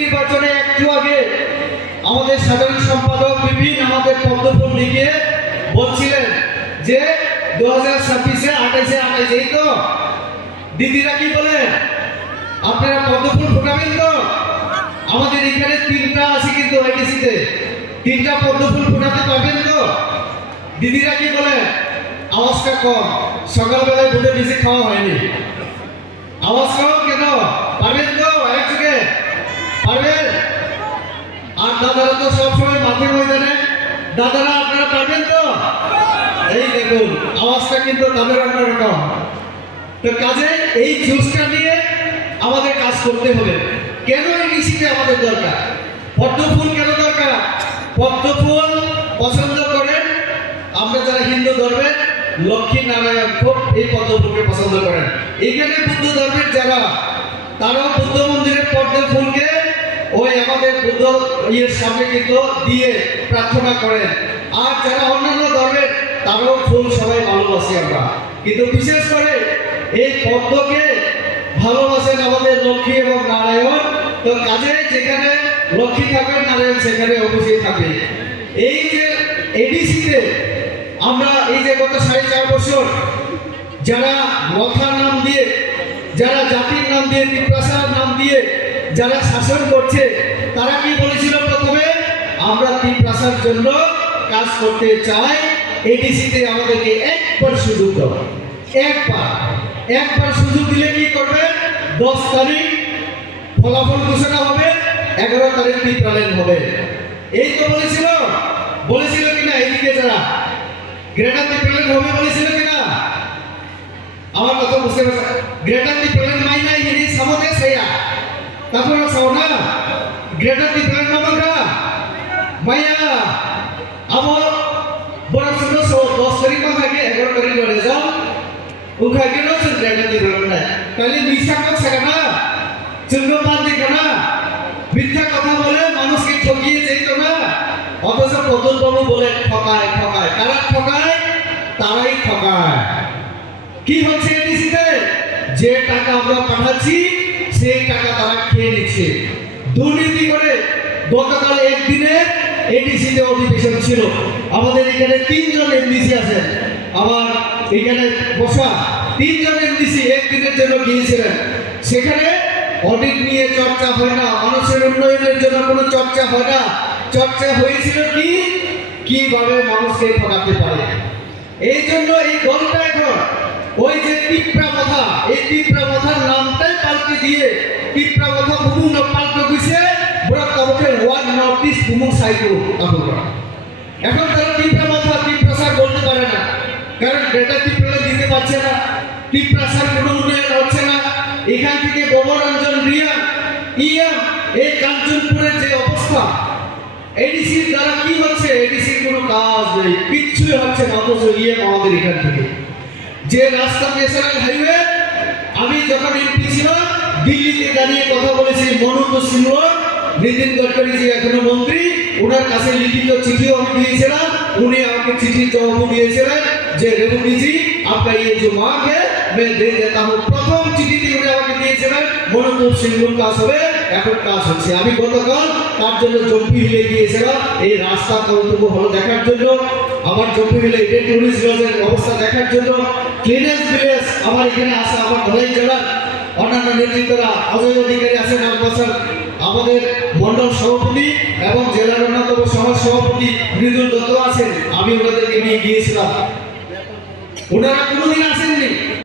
নির্বাচনে একটু আগে আমাদের সাধারণ সম্পাদক বিপিন আমাদের পদ্মফুল লিখে বলছিলেন যে 2026-এ 28-এ এই তো দিদিরা কি বলেন আপনারা পদ্মফুল ফোটাবেন তো? আমাদের এখানে 3টা আছে কিন্তু আইডিসিতে 3টা পদ্মফুল ফোটাতে পারবেন তো? দিদিরা কি বলেন? আওয়াজটা কম, সকালবেলায় ভোটে বেশি খাওয়া হয়নি, আওয়াজ কম কেন? পারবেন তো? একযোগে পারবেন? আর দাদারা তো সবসময় মাঠে ময়দানে, দাদারা আপনারা পারবেন তো? এই দেখুন আওয়াজটা কিন্তু তাদের অন্যরকম। তো কাজে এই জোশটা নিয়ে আমাদের কাজ করতে হবে। কেন এই ঋষিতে আমাদের দরকার? পদ্মফুল কেন দরকার? পদ্মফুল পছন্দ করেন আমরা যারা হিন্দু ধর্মের, লক্ষ্মী নারায়ণ খুব এই পদ্মফুলকে পছন্দ করেন। এখানে বুদ্ধ ধর্মের যারা, তারাও বুদ্ধ মন্দিরের পদ্মফুলকে ওই আমাদের বুদ্ধ ইয়ের সামনে কিন্তু দিয়ে প্রার্থনা করেন। আর যারা অন্যান্য ধর্মের তারাও ফুল সবাই ভালোবাসি আমরা, কিন্তু বিশেষ করে এই পদ্মকে ভালোবাসেন আমাদের লক্ষ্মী এবং নারায়ণ। তো কাজে যেখানে লক্ষ্মী থাকবে নারায়ণ সেখানে অবশ্যই থাকবে। এই যে এডিসিতে আমরা এই যে গত 4.5 বছর যারা মথার নাম দিয়ে, যারা জাতির নাম দিয়ে, তিপ্রাসার নাম দিয়ে যারা শাসন করছে, তারা কি বলেছিল প্রথমে? আমরা তিপ্রাসার জন্য কাজ করতে চাই, এডিসিতে আমাদেরকে একবার সুযোগ দাও। একবার সুযোগ দিলে কি করবে? 10 তারিখ ফলাফল ঘোষণা হবে, 11 তারিখ টিপ্রালেন হবে। এই তো বলেছিল কিনা? এদিকে যারা গ্রেটার টিপ্রালেন হবে বলেছিল কিনা? আমার কথা বুঝতে পারছেন? গ্রেটার টিপ্রালেন মাইনা ini samode saya. তারপর সাউনা গ্রেটার টিপ্রালেন মামা মাইয়া আমার বড় সুন্দর 10 তারিখ মাকে 11 তারিখ করে যাও উখাকে না গ্রেটার টিপ্রালেন না তাহলে মিশা করছে না, চন্দ্রপাল দিকে না, মিথ্যা কথা বলে মানুষকে ঠকিয়ে যেত না। অথচ পদ্মবাবু বলে ঠকায়। কারা ঠকায়? তারাই ঠকায়। কি হচ্ছে এডিসিতে? যে টাকা আমরা পাঠাচ্ছি সেই টাকা তারা খেয়ে নিচ্ছে, দুর্নীতি করে। গতকাল একদিনে এডিসিতে অধিবেশন ছিল, আমাদের এখানে 3 জন এমডিসি আছেন, আবার এখানে বসা 3 জন এমডিসি একদিনের জন্য গিয়েছিলেন। সেখানে অডিট নিয়ে চর্চা হয় না, মানুষের উন্নয়নের জন্য কোনো চর্চা হয় না। চর্চা হয়েছিল কিভাবে মানুষকে ঠকাতে পারে। এই জন্য এই দলটা এখন ওই যে টিপ্রা মাথা, এই টিপ্রা মাথার নামটাই পাল্টে দিয়ে টিপ্রা মাথা বুমুং পাল্টে গেছে বড় কাউকে ওয়ান নর্থ বুমুং সাইকো আপনারা। এখন তারা টিপ্রা মাথা টিপ্রাসার বলতে পারে না, কারণ ডেটা টিপ্রা দিতে পারছে না, টিপ্রাসার কোনো উন্নয়ন হচ্ছে না। এখান থেকে গোবরঞ্জন রিয়া এই কাঞ্চনপুরের যে অবস্থা, এডিসির দ্বারা কি হচ্ছে? এডিসির কোনো কাজ নেই, কিচ্ছুই হচ্ছে না। অথচ আমাদের এখান থেকে যে রাস্তা ন্যাশনাল হাইওয়ে, আমি যখন এমপি ছিলাম দিল্লিতে দাঁড়িয়ে কথা বলেছি মনোজ সিংহ, নীতিন গডকরি যে এখনো মন্ত্রী, ওনার কাছে লিখিত চিঠিও আমি দিয়েছিলাম। উনি আমাকে চিঠির জবাব দিয়েছিলেন যে रेवती जी आपका ये जो मांग है मैं दे देता हूं। প্রথম চিঠিটি উনি আমাকে দিয়েছিলেন মনোজ সিংহর কাজ হবে, এখন কাজ হচ্ছে। আমি গতকাল তার জন্য জম্পি হিলে গিয়েছিলাম এই রাস্তা কতটুকু হলো দেখার জন্য। আমার জম্পি হিলে টুরিস্ট লজের অবস্থা দেখার জন্য। ক্লিনেস ভিলেজ আমার এখানে আসা, আমার ধলাই জেলার অন্যান্য নেতৃত্বরা, অজয় অধিকারী আছেন, আলবাসার আমাদের মন্ডল সভাপতি এবং জেলার অন্যতম সমাজ সভাপতি মৃদুল দত্ত আছেন। আমি ওনাদেরকে নিয়ে গিয়েছিলাম, ওনারা কোনোদিন আসেননি।